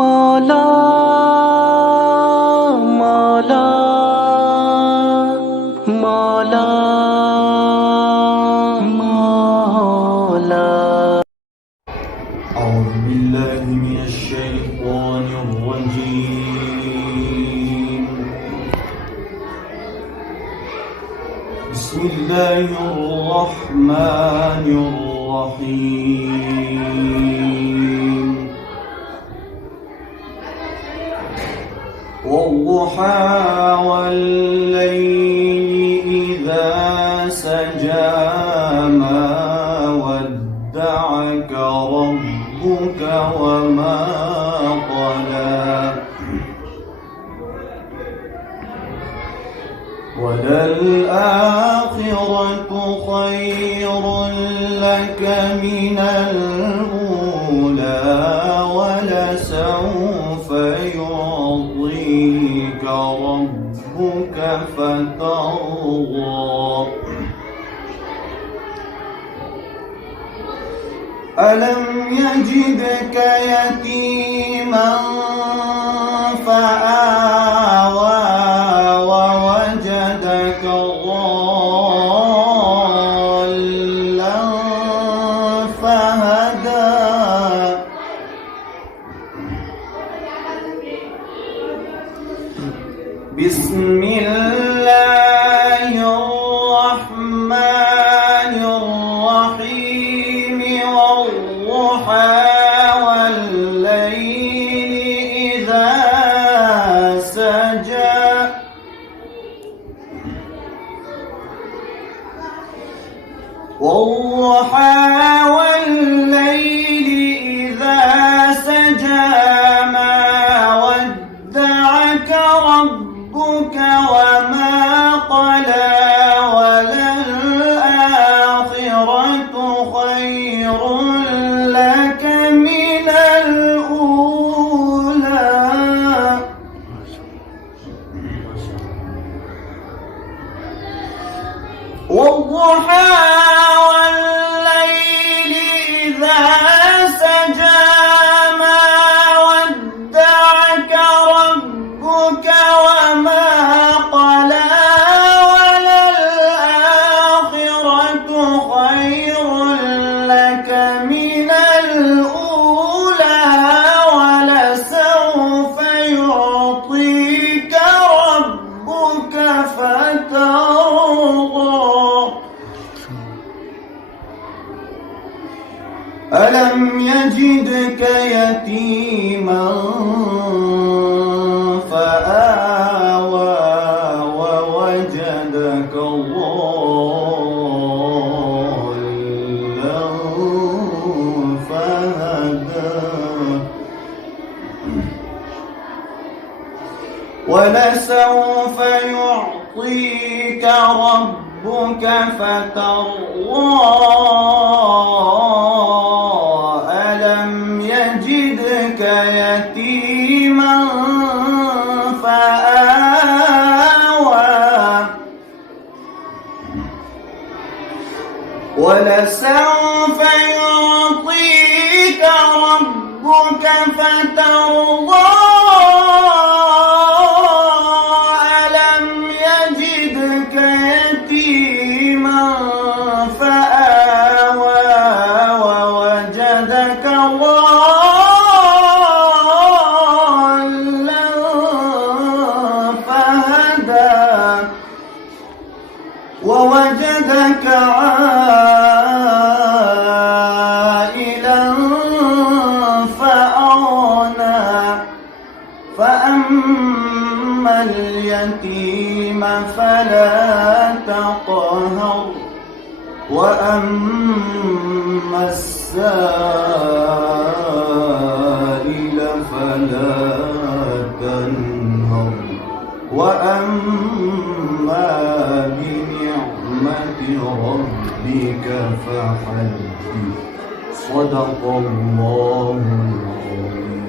मौला मौला मौला मौला। أعوذ بالله من الشيطان الرجيم. بسم الله الرحمن الرحيم. والضحى والليل إذا سجى ما ودعك ربك وما قلى وللآخرة خير لك من الأولى ولسوف يعطيك ربك فترضى. ألم يجدك يتيما فآوى ووجدك ضالا فهدى بسم الله الرحمن الرحيم. والضحى والليل إذا سجى والضحى والليل إذا سجى ما ودعك ربك وما قلى وللآخرة خير لك من الأولى والضحى والليل إذا سجى ما ودعك ربك وما قلى وللآخرة خير لك من الأولى ولسوف يعطيك ربك فترضى. ألم يجدك يتيما فآوى ووجدك ضالا فهدى ولسوف يعطيك ربك فترضى. ألم يجدك يتيما فآوى ولسوف يعطيك ربك فترضى. ألم يجدك يتيما فآوى ووجدك ضالا فهدى ووجدك عائلا فأغنى فأما اليتيم فلا تقهر وأما السائل فلا تنهر وأما بنعمة ربك فحدث. صدق الله العظيم.